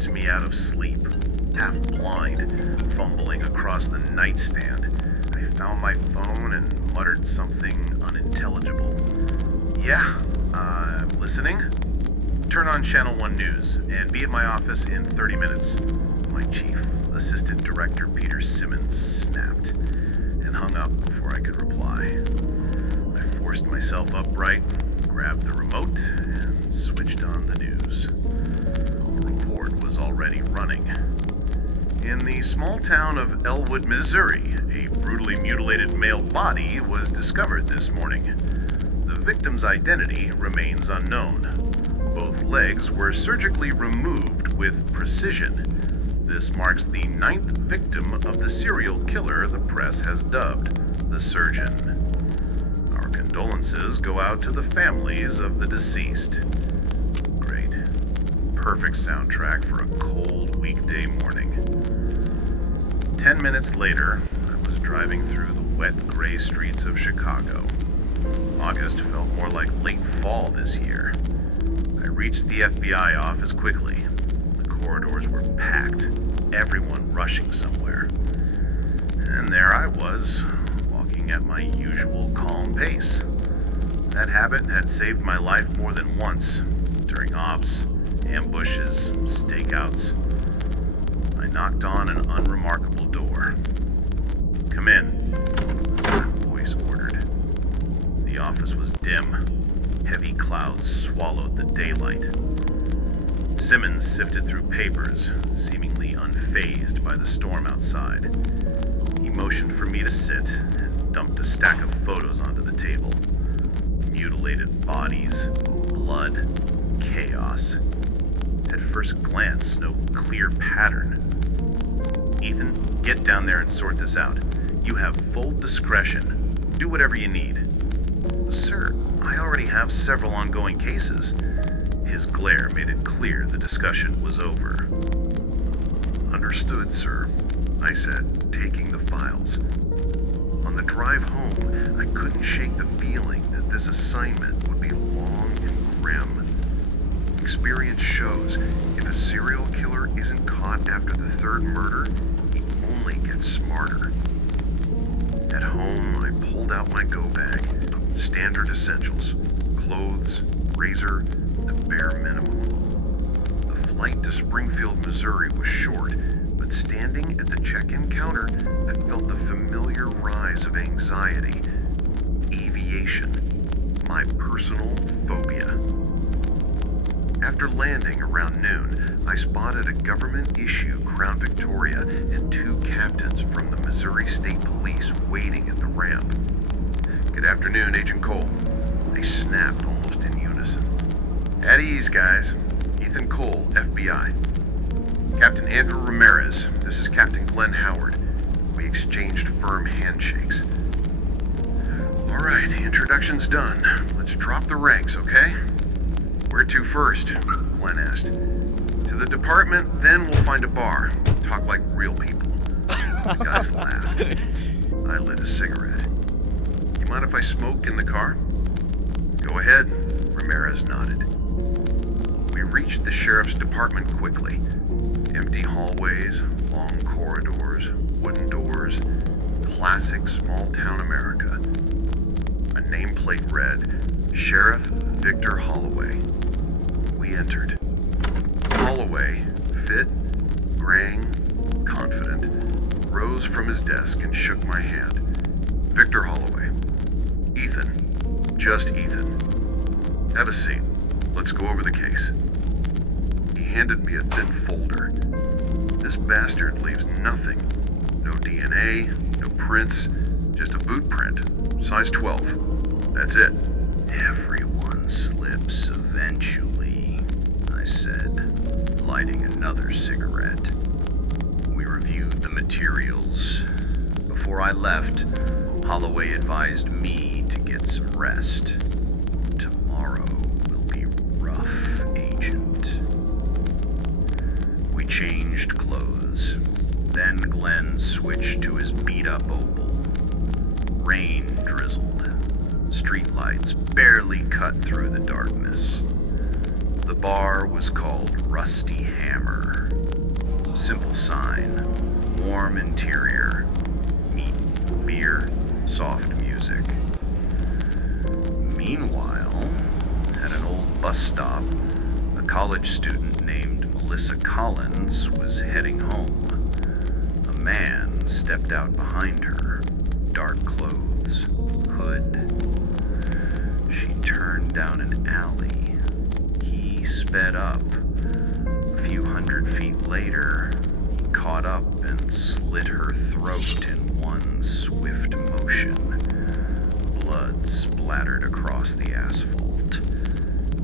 whipped me out of sleep. Half blind, fumbling across the nightstand, I found my phone and muttered something unintelligible. Yeah, listening? Turn on Channel 1 News and be at my office in 30 minutes. My chief assistant director, Peter Simmons, snapped and hung up before I could reply. I forced myself upright, grabbed the remote, and switched on the news. The report was already running. In the small town of Elwood, Missouri, a brutally mutilated male body was discovered this morning. The victim's identity remains unknown. Both legs were surgically removed with precision. This marks the 9th victim of the serial killer the press has dubbed the Surgeon. Our condolences go out to the families of the deceased. Great. Perfect soundtrack for a cold weekday morning. 10 minutes later, I was driving through the wet, gray streets of Chicago. August felt more like late fall this year. I reached the FBI office quickly. The corridors were packed, everyone rushing somewhere. And there I was, walking at my usual calm pace. That habit had saved my life more than once, during ops, ambushes, stakeouts. I knocked on an unremarkable door. "Come in," a voice ordered. The office was dim. Heavy clouds swallowed the daylight. Simmons sifted through papers, seemingly unfazed by the storm outside. He motioned for me to sit and dumped a stack of photos onto the table. Mutilated bodies, blood, chaos. At first glance, no clear pattern. "Ethan, get down there and sort this out. You have full discretion. Do whatever you need." "Sir, I already have several ongoing cases." His glare made it clear the discussion was over. "Understood, sir," I said, taking the files. On the drive home, I couldn't shake the feeling that this assignment would be long and grim. Experience shows if a serial killer isn't caught after the third murder, he only gets smarter. At home, I pulled out my go bag. Standard essentials: clothes, razor, the bare minimum. The flight to Springfield, Missouri was short, but standing at the check-in counter, I felt the familiar rise of anxiety. Aviation, my personal phobia. After landing around noon, I spotted a government-issue Crown Victoria and 2 captains from the Missouri State Police waiting at the ramp. "Good afternoon, Agent Cole." They snapped almost in unison. "At ease, guys. Ethan Cole, FBI. Captain Andrew Ramirez, this is Captain Glenn Howard." We exchanged firm handshakes. "All right, introduction's done. Let's drop the ranks, okay?" "Where to first?" Glenn asked. "To the department, then we'll find a bar. Talk like real people." The guys laughed. I lit a cigarette. "You mind if I smoke in the car?" "Go ahead," Ramirez nodded. We reached the sheriff's department quickly. Empty hallways, long corridors, wooden doors. Classic small-town America. A nameplate read, "Sheriff Victor Holloway." We entered. Holloway, fit, graying, confident, rose from his desk and shook my hand. "Victor Holloway. Ethan. Just Ethan. Have a seat. Let's go over the case." He handed me a thin folder. "This bastard leaves nothing. No DNA, no prints, just a boot print. Size 12. That's it." "Everyone slips eventually," I said, lighting another cigarette. We reviewed the materials. Before I left, Holloway advised me to get some rest. "Tomorrow will be rough, Agent." We changed clothes. Then Glenn switched to his beat-up Opel. Rain drizzled. Streetlights barely cut through the darkness. The bar was called Rusty Hammer. Simple sign, warm interior, meat, beer, soft music. Meanwhile, at an old bus stop, a college student named Melissa Collins was heading home. A man stepped out behind her, dark clothes, hood. She turned down an alley. He sped up. A few hundred feet later, he caught up and slit her throat in one swift motion. Blood splattered across the asphalt.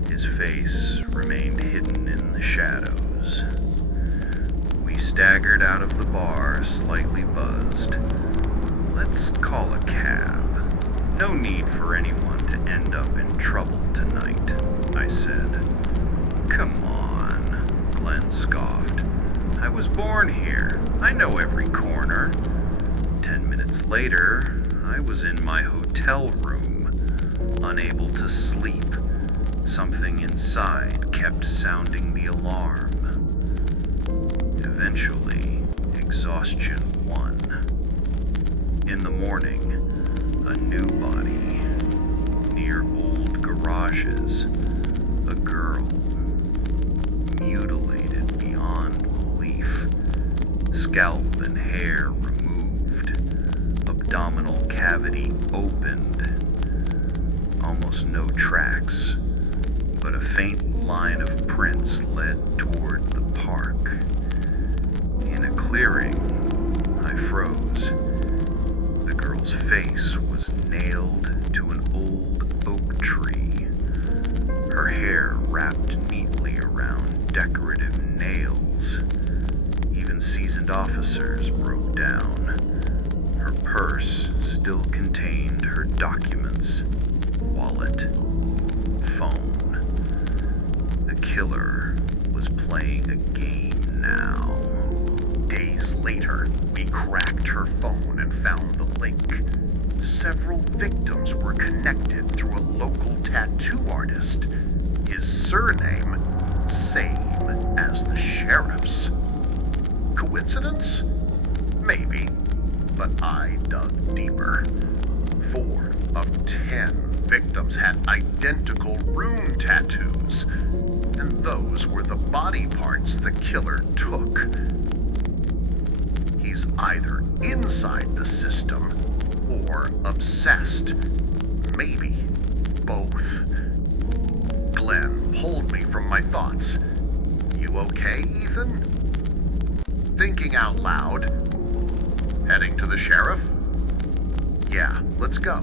His face remained hidden in the shadows. We staggered out of the bar, slightly buzzed. Let's call a cab. No need for anyone to end up in trouble tonight, I said. Come on, Glenn scoffed. I was born here. I know every corner. 10 minutes later, I was in my hotel room, unable to sleep. Something inside kept sounding the alarm. Eventually, exhaustion won. In the morning, a new body, near old garages, a girl, mutilated beyond belief, scalp and hair removed, abdominal cavity opened, almost no tracks, but a faint line of prints led toward the park. In a clearing, I froze. The girl's face was nailed to an old oak tree. Her hair wrapped neatly around decorative nails. Even seasoned officers broke down. Her purse still contained her documents, wallet, phone. The killer was playing a game now. Days later, we cracked her phone and found the link. Several victims were connected through a local tattoo artist. His surname, same as the sheriff's. Coincidence? Maybe, but I dug deeper. 4 of 10 victims had identical rune tattoos, and those were the body parts the killer took. He's either inside the system or obsessed. Maybe both. Glenn pulled me from my thoughts. You okay, Ethan? Thinking out loud. Heading to the sheriff? Yeah, let's go.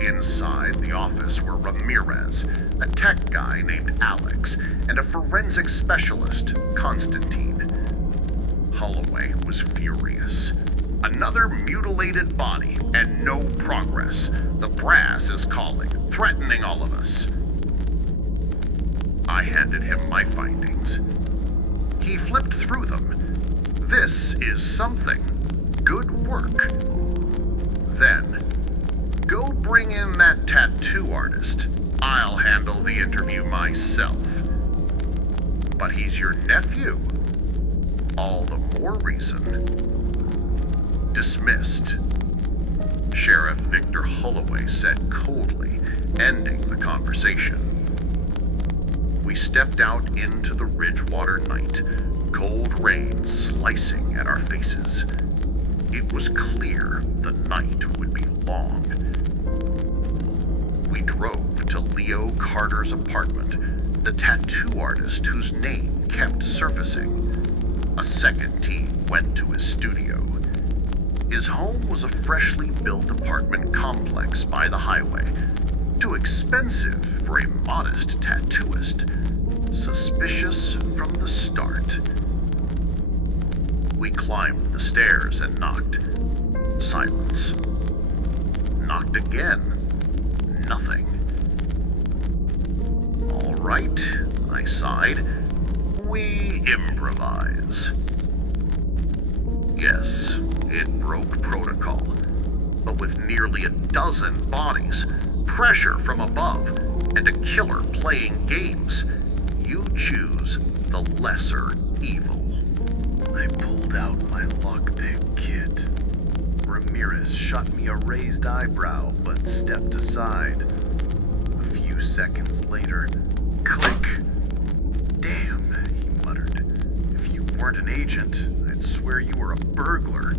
Inside the office were Ramirez, a tech guy named Alex, and a forensic specialist, Constantine. Holloway was furious. Another mutilated body and no progress. The brass is calling, threatening all of us. I handed him my findings. He flipped through them. This is something. Good work. Then, go bring in that tattoo artist. I'll handle the interview myself. But he's your nephew. All the more reason. Dismissed. Sheriff Victor Holloway said coldly, ending the conversation. We stepped out into the Ridgewater night, cold rain slicing at our faces. It was clear the night would be long. We drove to Leo Carter's apartment, the tattoo artist whose name kept surfacing. A second team went to his studio. His home was a freshly built apartment complex by the highway. Too expensive for a modest tattooist. Suspicious from the start. We climbed the stairs and knocked. Silence. Knocked again. Nothing. All right, I sighed. We improvise. Yes, it broke protocol. But with nearly a dozen bodies, pressure from above, and a killer playing games, you choose the lesser evil. I pulled out my lockpick kit. Ramirez shot me a raised eyebrow, but stepped aside. A few seconds later, click! Damn, he muttered. If you weren't an agent, I'd swear you were a burglar.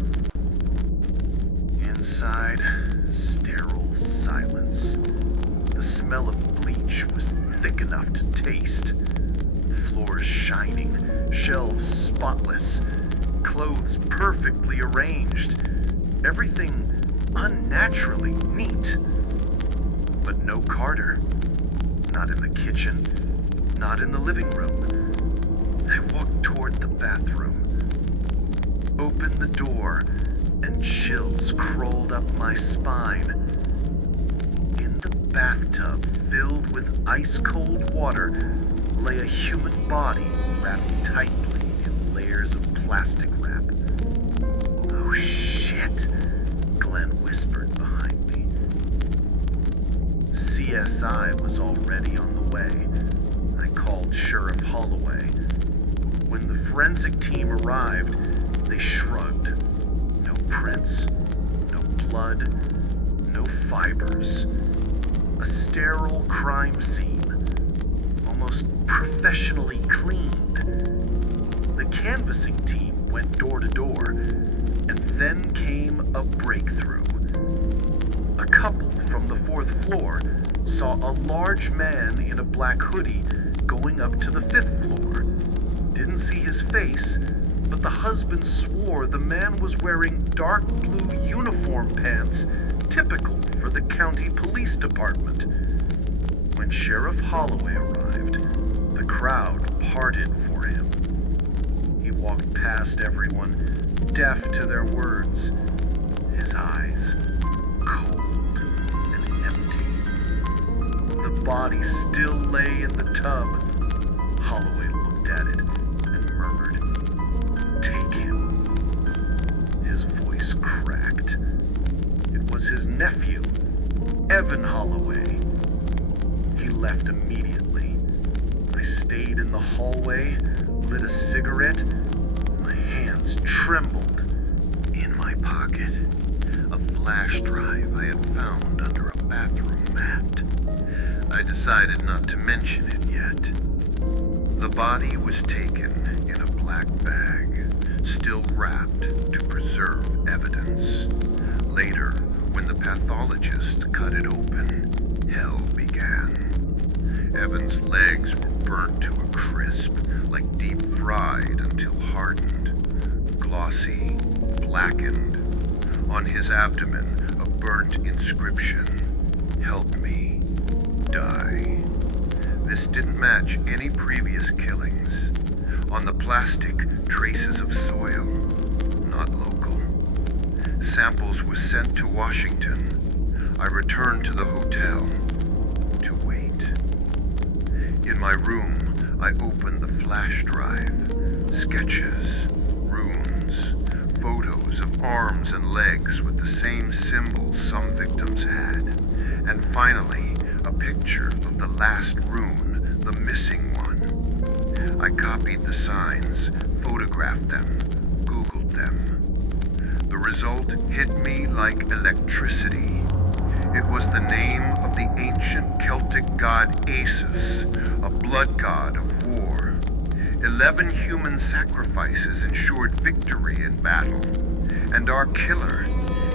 Inside, sterile silence. The smell of bleach was thick enough to taste. Floors shining, shelves spotless, clothes perfectly arranged. Everything unnaturally neat. But no Carter. Not in the kitchen, not in the living room. I walked toward the bathroom, opened the door, and chills crawled up my spine. In the bathtub filled with ice-cold water lay a human body wrapped tightly in layers of plastic wrap. Oh shit, Glenn whispered behind me. CSI was already on the way. I called Sheriff Holloway. When the forensic team arrived, they shrugged. No prints, no blood, no fibers. A sterile crime scene, almost professionally cleaned. The canvassing team went door to door, and then came a breakthrough. A couple from the 4th floor saw a large man in a black hoodie going up to the 5th floor. Didn't see his face, but the husband swore the man was wearing dark blue uniform pants, typical for the county police department. When Sheriff Holloway arrived, the crowd parted for him. He walked past everyone, deaf to their words, his eyes cold and empty. The body still lay in the tub. Holloway looked at it and murmured, "Take him." His voice cracked. It was his nephew, Evan Holloway. He left immediately. I stayed in the hallway, lit a cigarette. My hands trembled. In my pocket, a flash drive I had found under a bathroom mat. I decided not to mention it yet. The body was taken in a black bag, still wrapped to preserve evidence. Later, when the pathologist cut it open, hell began. Evan's legs were burnt to a crisp, like deep fried until hardened. Glossy, blackened. On his abdomen, a burnt inscription, "Help me die." This didn't match any previous killings. On the plastic, traces of soil, not local. Samples were sent to Washington. I returned to the hotel to wait. In my room, I opened the flash drive. Sketches, runes, photos of arms and legs with the same symbols some victims had. And finally, a picture of the last rune, the missing one. I copied the signs, photographed them, Googled them. The result hit me like electricity. It was the name of the ancient Celtic god Asus, a blood god of war. 11 human sacrifices ensured victory in battle. And our killer,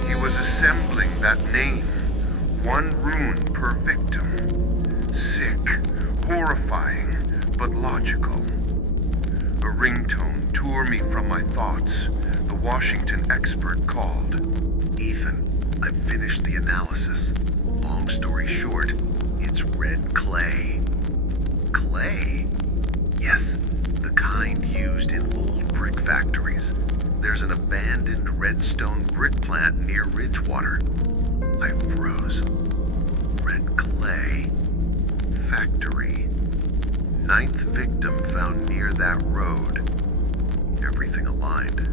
he was assembling that name, one rune per victim. Sick, horrifying, but logical. A ringtone tore me from my thoughts. The Washington expert called. "Ethan, I've finished the analysis. Long story short, it's red clay." Clay? Yes, the kind used in old brick factories. There's an abandoned redstone brick plant near Ridgewater. I froze. Red clay. Factory. 9th victim found near that road. Everything aligned.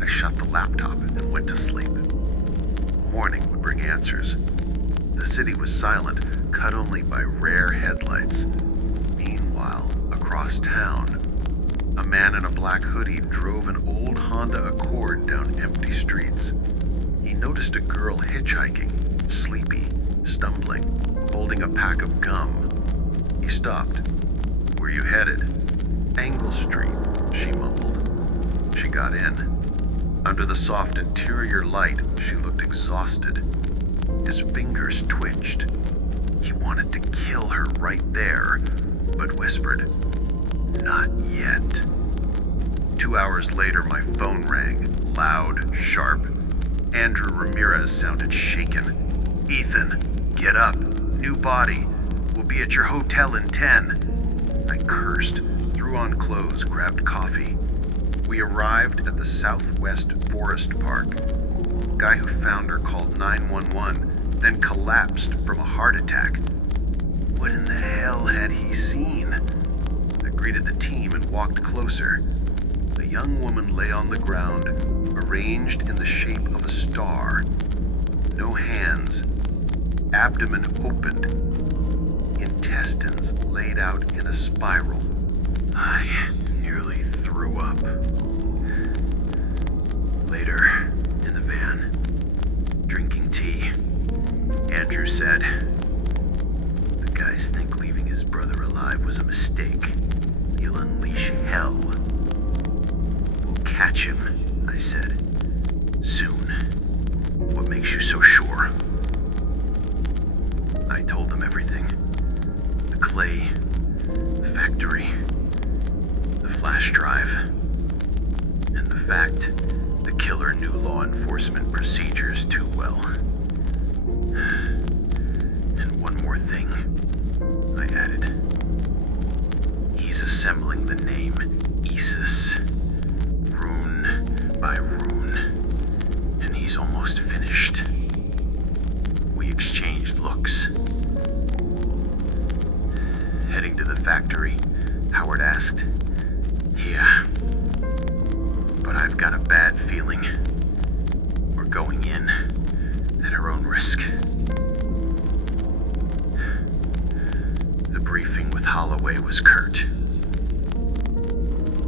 I shut the laptop and went to sleep. Morning would bring answers. The city was silent, cut only by rare headlights. Meanwhile, across town, a man in a black hoodie drove an old Honda Accord down empty streets. He noticed a girl hitchhiking, sleepy, stumbling, holding a pack of gum. He stopped. "Where you headed?" "Angle Street," she mumbled. She got in. Under the soft interior light, she looked exhausted. His fingers twitched. He wanted to kill her right there, but whispered, "Not yet." 2 hours later, my phone rang, loud, sharp. Andrew Ramirez sounded shaken. "Ethan, get up. New body. We'll be at your hotel in 10. I cursed, threw on clothes, grabbed coffee. We arrived at the Southwest Forest Park. Guy who found her called 911, then collapsed from a heart attack. What in the hell had he seen? I greeted the team and walked closer. A young woman lay on the ground, arranged in the shape of a star. No hands. Abdomen opened. Intestines laid out in a spiral. I nearly threw up. Later, in the van, drinking tea, Andrew said, "The guys think leaving his brother alive was a mistake. He'll unleash hell." "We'll catch him," I said. "Soon. What makes you so sure?" I told them everything. The clay, the factory, the flash drive, and the fact the killer knew law enforcement procedures too well. And one more thing, I added. He's assembling the name Isis, rune by rune, and he's almost finished. We exchanged looks. Heading to the factory, Howard asked. "Yeah, but I've got a bad feeling. We're going in at our own risk." The briefing with Holloway was curt.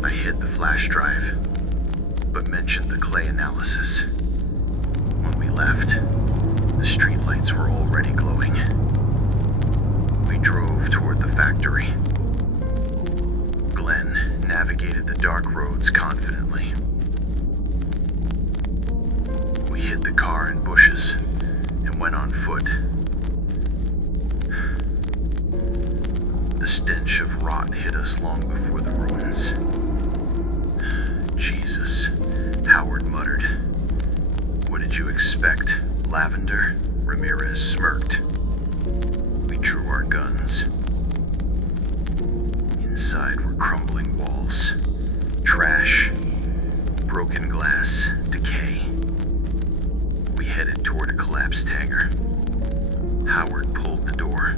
I hid the flash drive, but mentioned the clay analysis. When we left, the streetlights were already glowing. We drove toward the factory. Glenn navigated the dark roads confidently. We hid the car in bushes and went on foot. The stench of rot hit us long before the ruins. "Jesus," Howard muttered. "What did you expect? Lavender?" Ramirez smirked. We drew our guns. Inside were crumbling walls, trash, broken glass, decay. We headed toward a collapsed hangar. Howard pulled the door.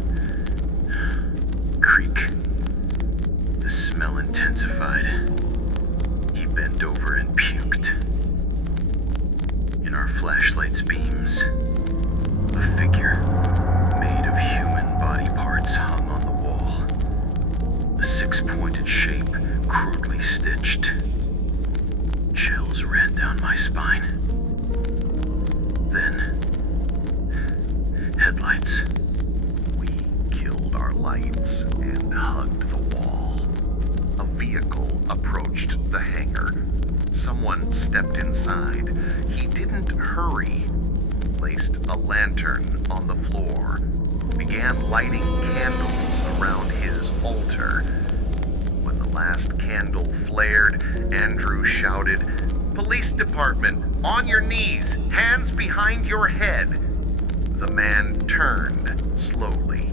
Creak. The smell intensified. He bent over and puked. In our flashlight's beams, a figure made of human body parts hung on the wall. A six-pointed shape, crudely stitched. Chills ran down my spine. Then, headlights. We killed our lights and hugged the wall. A vehicle approached the hangar. Someone stepped inside. He didn't hurry. Placed a lantern on the floor. Began lighting candles around his altar. When the last candle flared, Andrew shouted, "Police department, on your knees, hands behind your head." The man turned slowly.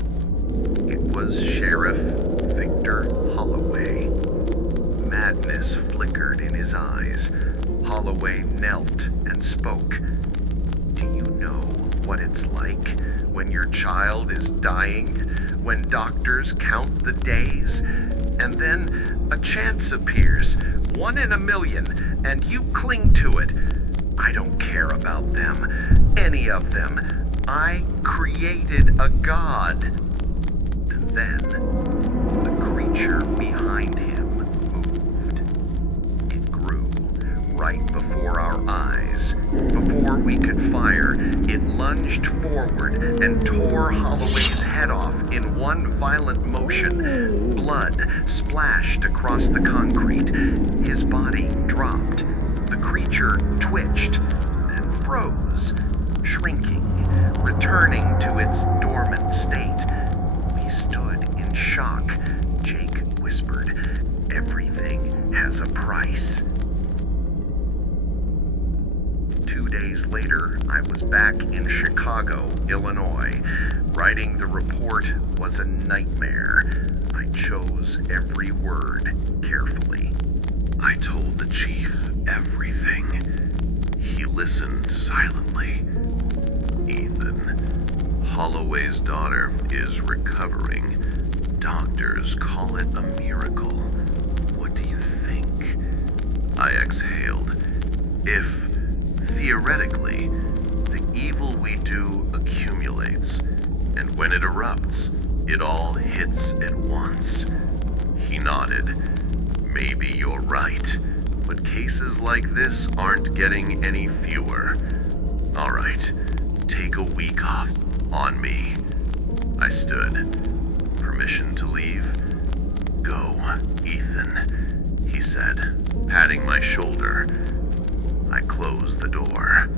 It was Sheriff Victor Holloway. Madness flickered in his eyes. Holloway knelt and spoke. "Do you know what it's like when your child is dying? When doctors count the days? And then a chance appears, 1 in a million, and you cling to it. I don't care about them, any of them. I created a god. And then, the creature behind him moved. It grew right before our eyes. Before we could fire, it lunged forward and tore Holloway's head off in one violent motion. Blood splashed across the concrete. His body dropped. The creature twitched, then froze, shrinking, returning to its dormant state. We stood in shock. Jake whispered, "Everything has a price." 2 days later, I was back in Chicago, Illinois. Writing the report was a nightmare. I chose every word carefully. I told the chief everything. He listened silently. Ethan, Holloway's daughter is recovering. Doctors call it a miracle. What do you think? I exhaled. If, theoretically, the evil we do accumulates, and when it erupts, it all hits at once. He nodded. Maybe you're right, but cases like this aren't getting any fewer. All right, take a week off on me. I stood. Permission to leave? Go, Ethan, he said, patting my shoulder. I closed the door.